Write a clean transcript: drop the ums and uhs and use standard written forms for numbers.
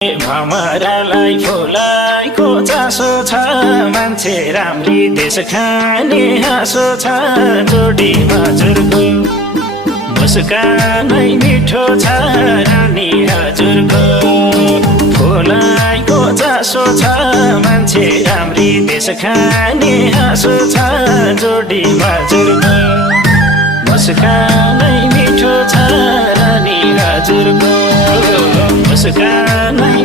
भमरालाई फुलाइको चासो छ मान्छे राम्री देश खाने हाँसो छ जोडी हजुरको मुस्कानै मिठो छ रानी हजुरको फुलाइको चासो छ मान्छे राम्री देश खाने हाँसो छ जोडी हजुरको मुस्कानै मिठो छ रानी हजुरको मुस्कानै